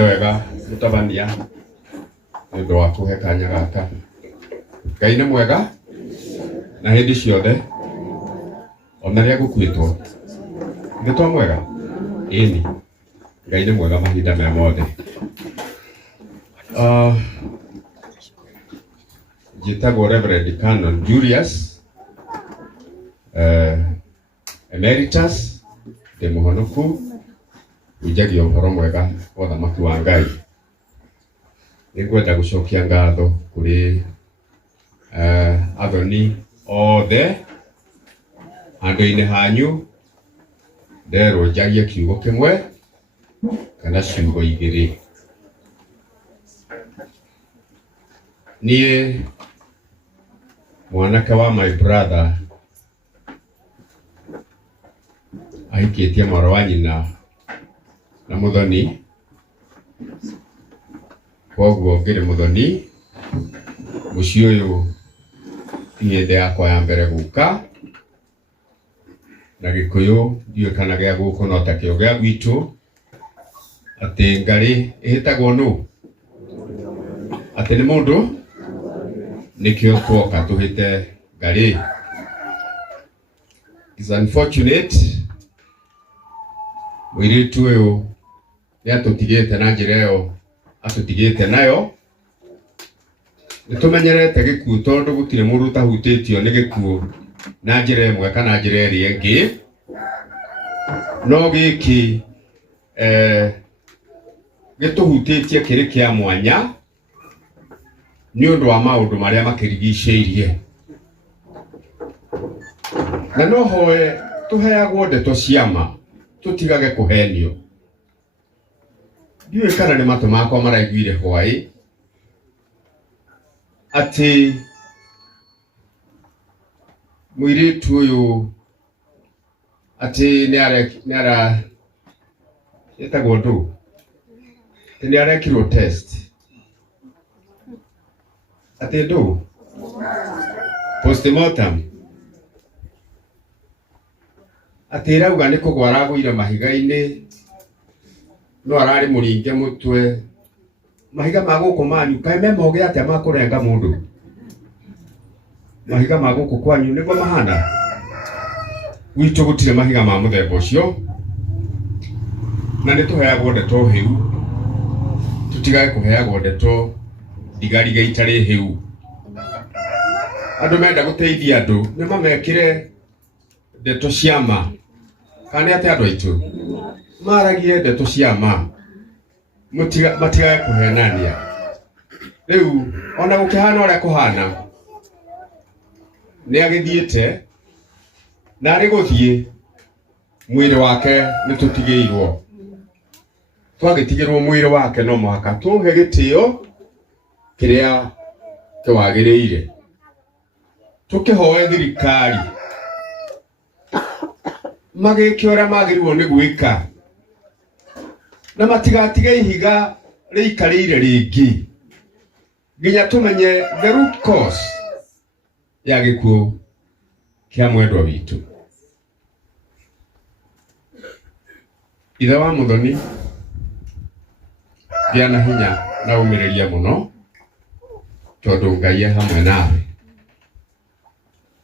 wega mutabania ndio wa kuhe kanya gaka. Ngai nĩ mwega na hĩndĩ ciothe ona rĩrĩa gũkuĩtwo nĩ twa mwega ĩni. Ngai nĩ mwega mahinda me mothe. Njĩtagwo Reverend Canon Julius Emeritus ndĩ mũhonoku ujagia ũhoro mwega wa thamaki wa Ngai. Nĩngwenda gũcokia ngatho kũrĩ athoni othe handũ-inĩ hanyu nderwo njarie kiugo kĩmwe kana ciugo igĩrĩ. Niĩ mwanake wa my brother ahikĩtie mwarĩ wa nyina na mũthoni, koguo ngĩrĩ mũthoni mũciĩ ũyũ hĩndĩ yakwa ya mbere gũka, na Gĩkũyũ ndiũĩ kana gĩa gũkũ no ta kĩo gĩa gwitũ atĩ ngarĩ ĩhĩtagwo nũ, atĩ nĩ mũndũ nĩkĩo twoka tũhĩte ngarĩ. It's unfortunate mũirĩtu ũyũ nĩatũtigĩte na njĩra ĩyo atũtigĩte nayo. Nĩtũmenyerete gĩkuũ tondũ gũtirĩ mũndũ ũtahutĩtio nĩ gĩkuũ na njĩra ĩmwe kana njĩra ĩrĩa ĩngĩ, no gĩkĩ gĩtũhutĩtie kĩrĩ kĩa mwanya nĩ ũndũ wa maũndũ marĩa makĩrigicĩirie, na no hoe tũheagwo ndeto cia ma tũtigage kũhenio. Ndiũĩ kana nĩ matũ makwa maraiguire hwaĩ atĩ mũirĩtu ũyũ atĩ nĩara ĩtagwo ndũ atĩ nĩarekirwo test atĩ ndũ postmortem atĩ ĩrauga nĩ kũgwa aragũire mahiga-inĩ, no ararĩ mũringe mũtwe. Mahiga ma gũkũ manyu kaĩ me moge atĩa ma kũrenga mũndũ? Mahiga ma gũkũ kwanyu nĩguo mahana? Gwitũ gũtirĩ mahiga ma mũthemba ũcio, na nĩtũheagwo ndeto hĩu, tũtigage kũheagwo ndeto ndigariga itarĩ hĩu. Andũ menda gũteithia andũ nĩmamekĩre ndeto cia ma, kana atĩ andũ aitũ maragie ndeto cia ma, matigage kũhenania. Rĩu ona gũkĩhana ũrĩa kũhana nĩagĩthiĩte na arĩ gũthiĩ mwĩrĩ wake nĩtũtigĩirwo. Twagĩtigĩrwo mwĩrĩ wake no mũhaka tũhe gĩtĩo kĩrĩa kĩwagĩrĩire, tũkĩhoe thirikari magĩke ũrĩa magĩrĩirwo nĩ gwĩka, na matigatige ihiga rĩikarĩire rĩngĩ nginya tũmenye the root cause ya gĩkuũ kĩa mwendwa witũ. Ithe wa mũthoni gĩa hinya na ũmĩrĩria mũno tondũ Ngai e hamwe nawe.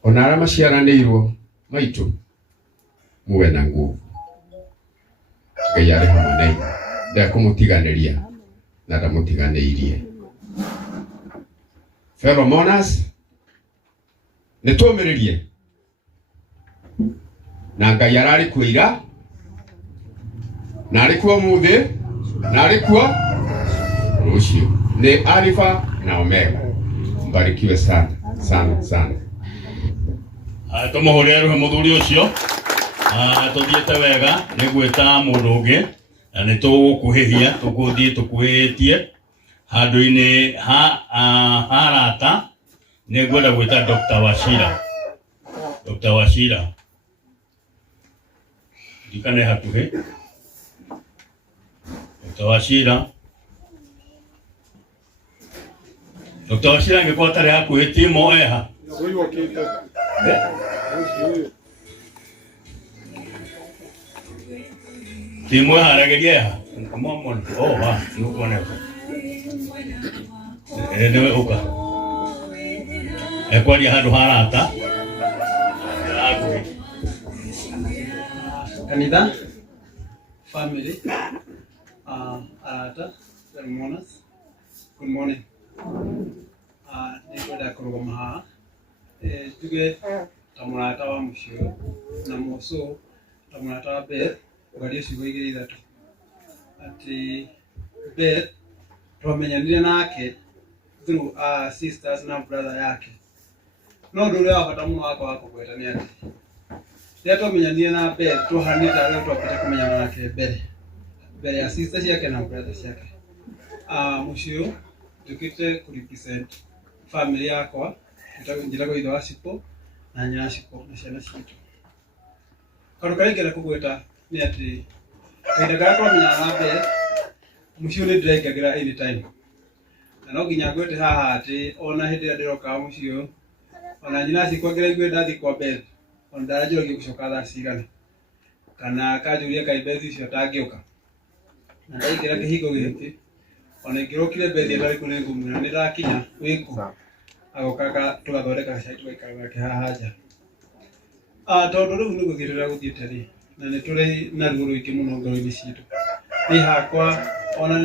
Ona arĩa maciaranĩirwo maitũ muwe na nguvu, Ngai arĩ hamwe na inyuĩ, ndekũmũtiganĩria na ndamũtiganĩirie. Fellow mourners, nĩtũmĩrĩrie na Ngai ararĩ kuo ira na arĩ kuo ũmũthĩ na arĩ kuo rũciũ. Nĩ Alpha na Omega. Mbarikiwe sana sana sana. Tũmũhũrĩre rũhĩ mũthuri ũcio. Tũthiĩte wega nĩ gwĩta mũndũ ũngĩ na nĩtũgũkuhĩhia tũkuhĩhĩtie handũ-inĩ ha arata. Nĩngwenda gwĩta Dr. Wachira. Dr. Wachira ndikane hakuhĩ. Dr. Wachira angĩkorwo atarĩ hakuhĩ timo eha. Timu harageria come on oh wa yuko na ndio uka ekwani handu harata kanitha family arata good morning nĩngwenda kũrũgama haha tuge ta mũrata wa mũciĩ na mũcũ ta mũrata wa Beth ũgaria ciugo igĩrĩ ithatũ atĩ Beth twamenyanire nake through sisters na brother yake no ũndũ ũrĩa wa bata mũno wakwa wa kũgweta nĩ atĩ rĩrĩa twamenyanire na Beth tũhana ta rĩu twambĩte kũmenyana nake mbere ya sisters ciake na brothers ciake mũciĩ njũkĩte kũrepresent family yakwa njĩragwo ithe wa Cipo na nyina Cipo na ciana citũ. Kaũndũ karĩa ingĩenda kũgweta nĩ atĩ kahinda karĩa twamenyana na Beth mũciĩ nĩ ndĩraingagĩra anytime na no nginya ngwĩte haha atĩ ona hĩndĩ ĩrĩa ndĩrokaga mũciĩ ũyũ ona nyina Cipo angĩraigua ndathiĩ kwa Beth ona ndaranjũragia gũcoka thaa cigana kana kanjũria kaĩ Beth icio atangĩũka na ndaingĩra kĩhingo gĩkĩ ona ingĩrokire Beth ndarĩ kũ nĩngũmwĩra nĩ ndakinya wĩkũ agoka tũgathondeka gacai tũgaikara nake haha nja. Tondũ rĩu nĩ gũthiĩrĩra gũthiĩte rĩ na nĩ tũrĩ na ruo rũingĩ mũno ngoro-inĩ citũ niĩ hakwa ona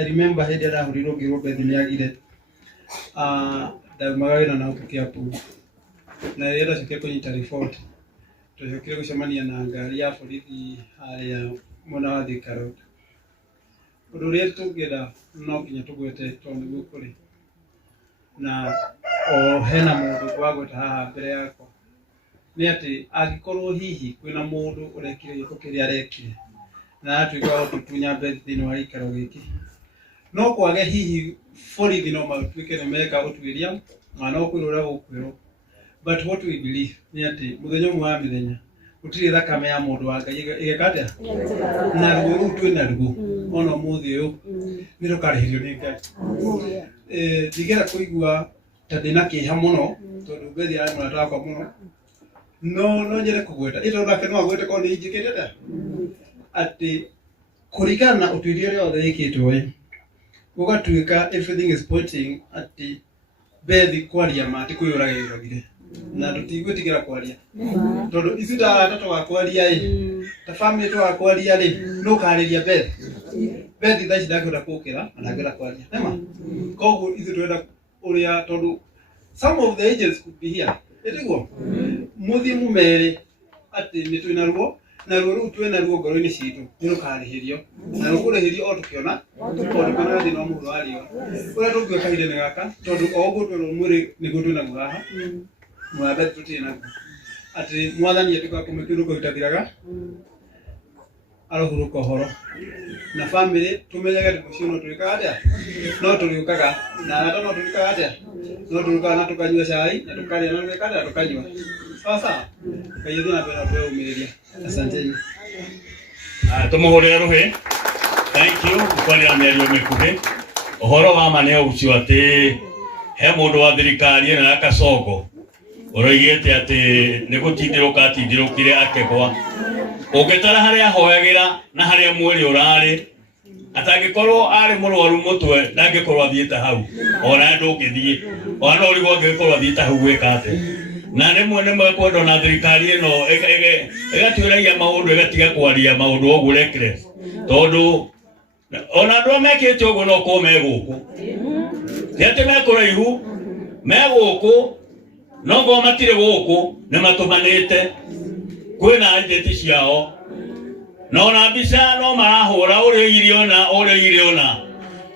I remember hĩndĩ ĩrĩa ndahũrirwo ngĩrwo Beth nĩ agire ndaumaga wĩra na Kiambu na rĩrĩa ndacokire kũnyita report twacokire gũcemania na ngari ya borithi harĩa mwena wa Thika Road. Ũndũ ũrĩa tũngĩenda no nginya tũgwete tondũ nĩguo kũrĩ na hena mũndũ wagweta haha mbere yakwa nĩ atĩ angĩkorwo hihi kwĩna mũndũ ũrekire gĩko kĩrĩa arekire na atuĩka wa gũtutunya Beth thĩinĩ wa gĩikaro gĩkĩ no kwage hihi borithi no matuĩke nĩ meka ũtuĩria na no kwĩrwo ũrĩa gũkwĩrwo but what we believe nĩ atĩ mũthenya ũmwe wa mĩthenya gũtirĩ thakame ya mũndũ wa Ngai ĩgeka atĩa na ruo rũu twĩna ruo ona ũmũthĩ ũyũ nĩ rũkarĩhĩrio nĩ Ngai. Ndigera kũigua ta ndĩna kĩeha mũno tondũ Beth arĩ mũrata wakwa mũno no nyende kũgweta ĩtondũ nake no agwete korwo nĩ njĩkĩte atĩ kũringana na ũtuĩria ũrĩa wothe wĩkĩtwo gũgatuĩka everything is pointing atĩ Beth kwaria ma atĩ kwĩyũraga yũragire na tũtigwĩtigĩra kwaria tondũ ici ta arata twakwaria ta family twakwaria no ũkarĩria Beth thaa ici ndangĩhota kũũkĩra na ndangĩhota kwaria nema koguo ithuĩ twenda ũrĩa tondũ some of the agents could be here ĩtiguo mũthiĩ mũmere atĩ nĩ twĩna ruo na ruo rũu twĩna ruo ngoro-inĩ citũ nĩ rũkarĩhĩrio na rũkũrĩhĩrio o tũkĩona tũkona thĩna wa mũndũ wa riũa ũrĩa tũngĩoka kahinda-inĩ gaka tondũ o ũguo twĩrwo mwĩrĩ nĩguo twĩnaguo haha mwaya Beth tũtirĩ naguo atĩ mwathani atuĩka kũmĩkĩrũka gũtathiraga arohurũka ũhoro na family tũmenyage atĩ mũciĩ no tũrĩkaga atĩa no tũrĩũkaga na arata no tũrĩkaga atĩa no tũrĩũkaga na tũkanyua cai na tũkarĩa na tũgeka na tũkanyua sawa Ngai thĩ na mbere na twĩyũmĩrĩria asanteni. Tũmũhũrĩre rũhĩ thank you kwarĩra mĩario mĩkuhĩ ũhoro wa ma nĩ ũcio atĩ he mũndũ wa thirikari ĩno ya Kasongo ũroigĩte atĩ nĩ gũtindĩrũka atindĩrũkire akegwa ũngĩtara harĩa ahoyagĩra na harĩa mwĩrĩ ũrarĩ atangĩkorwo arĩ mũrwaru mũtwe ndangĩkorwo athiĩte hau ona ndũngĩthiĩ ona no ũrigwo angĩkorwo athiĩte hau gwĩka atĩa na nĩ mwekwenda na thirikari ĩno ĩgatuĩragia maũndũ ĩgatiga kwaria maũndũ ũguo rekire tondũ ona andũ mekĩte ũguo no korwo me gũkũ nĩ atĩ me kũraihu me gũkũ no ngorwo matirĩ gũkũ nĩ matũmanĩte kwĩna agenti ciao no na mbica no marahũra ũrĩa iriona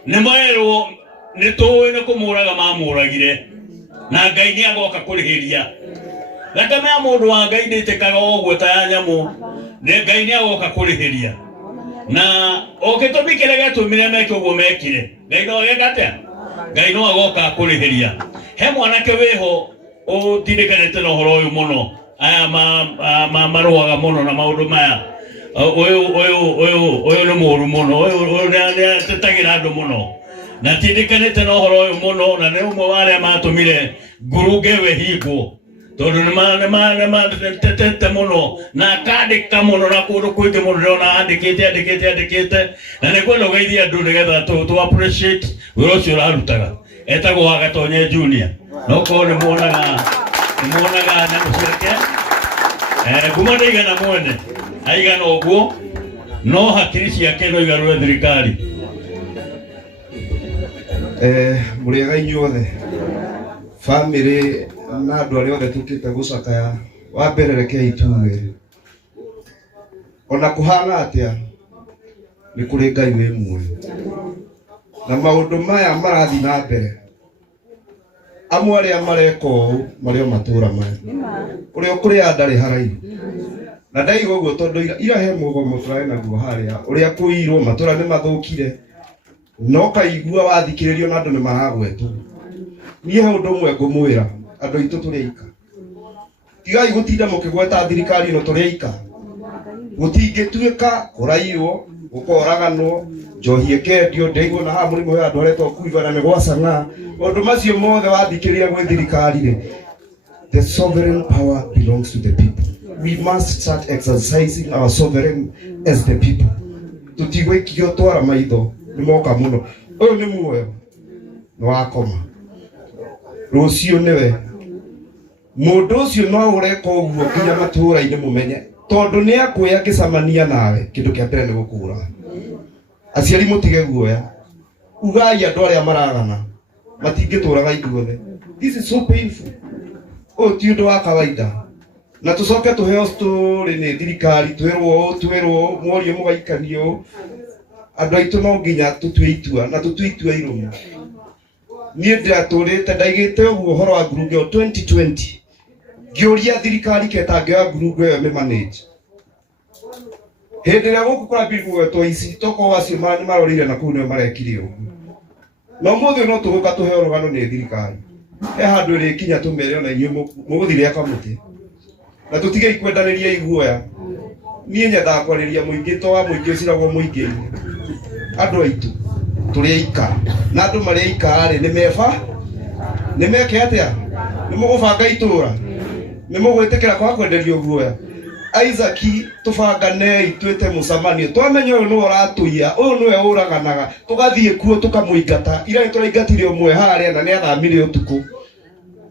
nĩ merwo nĩ tũĩ nĩ kũmũraga mamũragire na Ngai nĩ agoka kũrĩhĩria thakame ya mũndũ wa Ngai ndĩtĩkaga ũguo ta ya nyamũ Ngai nĩ agoka kũrĩhĩria na ũgĩtũmi kĩrĩa gĩatũmire meke ũguo mekire Ngai no ageka atĩa Ngai no agoka kũrĩhĩria. He mwanake wĩho ũtindĩkanĩte na ũhoro ũyũ mũno aya marũaga mũno na maũndũ maya ũyũ nĩ mũru mũno ũyũ nĩ atetagĩra andũ mũno na tindĩkanĩte na ũhoro ũyũ mũno na nĩ ũmwe wa arĩa matũmire ngurunge we hingwo tondu nĩ tetete mũno na akandĩka mũno na kũndũ kũingĩ mũno ndĩrona andĩkĩte na nĩ kwenda ũgeithia andũ nĩgetha tũ appreciate wĩra ũcio ũrarutaga. Etagwo Wagatonye Junior, no korwo nĩ muonaga nyamũ ciake kuma ndaigana mwene aigana ũguo, no hakiri ciake no igarũre thirikari. Mũrĩega inyuothe family na andũ arĩa othe tũkĩte gũcakaya. Wa mbere rekei tuge ona kũhana atĩa nĩ kũrĩ Ngai wĩ muoyo na maũndũ maya marathi na mbere. Amwe arĩa mareka ũũ marĩ o matũra maya ũrĩa ũkũrĩa ndarĩ haraihu na ndaiga ũguo tondũ ira he mũgomo tũrarĩ naguo harĩa ũrĩa kũirwo matũra nĩ mathũkire no kaigua wathikĩrĩrio na andũ nĩ maragwetwo. Niĩ he ũndũ ũmwe ngũmwĩra andũ aitũ tũrĩ aika, tigai gũtinda mũkĩgweta thirikari ĩno tũrĩ aika. Gũtingĩtuĩka kũraiywo gũkoraganwo njohi ĩkendio ndaigua na haha mũrĩmo ya andũ aretwo kuiva na nĩ gwacana maũndũ macio mothe wathikĩrĩria gwĩ thirikari rĩ. The sovereign power belongs to the people. We must start exercising our sovereign as the people. Tutigwĩkio twara maitho nĩ moka mũno. Ũyũ nĩ muoyo nĩ wakoma rũciũ nĩwe. Mũndũ ũcio no ũreka ũguo nginya matũra-inĩ mũmenye tondũ nĩ akwĩya ngĩcamania nawe kĩndũ kĩa mbere nĩ gũkũra. Aciari mũtige guoya, ugai andũ arĩa maragana matingĩtũraga ithuothe. This is so painful. Ũyũ ti ũndũ wa kawaida na tũcoke tũheo story nĩ thirikari twĩrwo mworio mũgaikanio. Andũ aitũ no nginya tũtue itua na tũtue itua irũmu. Niĩ ndatũrĩte ndaigĩte ũguo ũhoro wa ngurunga 2020 ngĩũria thirikari ketangĩoya ngurunga ĩyo ĩmĩ manage. Hĩndĩ ĩrĩa gũkũ kwambĩrĩirie gwetwo ici tokorwo acio nĩ marorire na kũu nĩo marekire ũguo. No mũthĩ no tũgũka tũheo rũgano nĩ thirikari. He handũ ĩrĩkinya tũmere ona inyuĩ mũgũthire kamũtĩ na tũtige ikwendanĩria iguoya. Niĩ nyendaga kwarĩria mũingĩ to wa mũingĩ ũciragwo mũingĩ-inĩ. Andũ aitũ tũrĩ aika na andũ marĩ aika rĩ nĩ meke atĩa? Nĩ mũgũbanga itũra? Nĩ mũgwĩtĩkĩra kwa kwenderio guoya? Isaac tũbangane ituĩte mũcemanio twamenye ũyũ nĩwe ũratũiya, ũyũ nĩwe ũraganaga, tũgathiĩ kuo tũkamũingata. Ira nĩtũraingatire ũmwe harĩa na nĩathamire ũtukũ.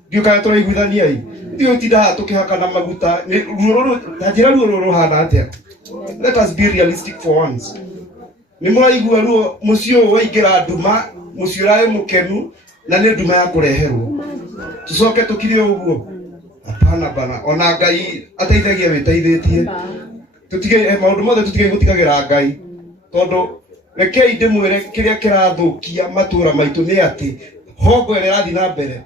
Ndiũ kana tũraiguithania ĩ ndiũ tindaga tũkĩhakana maguta. Njĩra ruo rũrũ rũhana atĩa? Let us be realistic for once. Nĩ mũraigua ruo mũciĩ ũyũ waingĩra nduma, mũciĩ ũrarĩ mũkenu na nĩ nduma ya kũreherwo. Tũcoke tũkire ũguo? Hapana bana, ona Ngai ateithagia wĩteithĩtie. Tutige maũndũ mothe tutige gũtigagĩra Ngai tondũ rekei ndĩmwĩre kĩrĩa kĩrathũkia matũra maitũ nĩ atĩ hongo ĩrĩa ĩrathiĩ na mbere.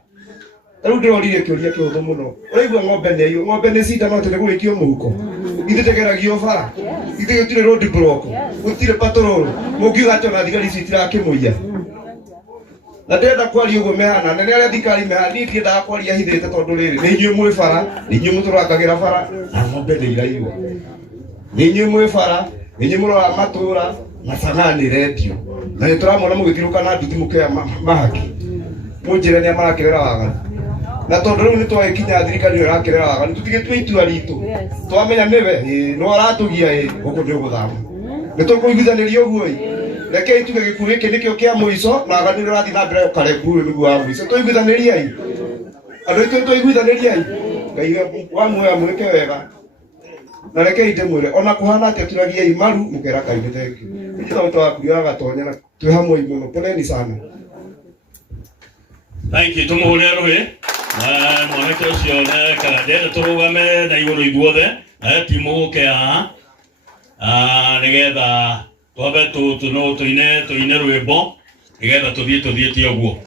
Rĩu ndĩrorire kĩũria kĩhũthũ mũno. Ũraigua ng'ombe nĩ iyo, ng'ombe nĩ cindano atĩ nĩ gũgĩkio mũhuko. Ithuĩ tũgeragio bara, ithuĩ gũtirĩ road block, gũtirĩ patrol, mũngiuga atĩ ona thigari ici itirakĩmũiya. Na ndĩrenda kwaria ũguo mehana nene arĩa thikari mehana. Niĩ ndiendaga kwaria hithĩte tondũ rĩrĩ nĩ inyuĩ mwĩ bara, nĩ inyuĩ mũtũrangagĩra bara na ng'ombe nĩ iraiywo. Nĩ inyuĩ mwĩ bara, nĩ inyuĩ mũroraga matũra na cang'aa nĩ irendio na nĩ tũramona mũgĩthiũrũka na nduthi mũkĩoya mahaki. Mũnjĩre nĩa marakĩrera waganu. Na tondũ rĩu nĩ twagĩkinya thirikari ĩyo ĩrakĩrera waganu tũtigĩtue itua ritũ. Twamenya nĩwe no aratũgia gũkũ nĩ ũgũthama. Nĩ tũkũiguithanĩria ũguo ĩ. Rekei tuge gĩkuũ gĩkĩ nĩkĩo kĩa mũico na aganu nĩ ũrathiĩ na mbere ũkarengu ũyũ nĩguo wa mũico. Tũiguithanĩriai. Andũ aitũ tũiguithanĩriai. Ngai wa muoya mwĩke wega. Na rekei ndĩmwĩre ona kũhana atĩa turagiei maru mũkera Ngai nĩ thengiũ. Nĩ tondũ wa Wagatonye na twĩ hamwe mũno. Poleni sana. Thank you. Tũmũhũrĩre rũhĩ. Mwanake ũcio nĩekaga ndĩrenda tũrũgame na igũrũ ithuothe ti mũgũke haha nĩgetha twambe tũine rwĩmbo nĩgetha tũthiĩ tũthiĩte ũguo.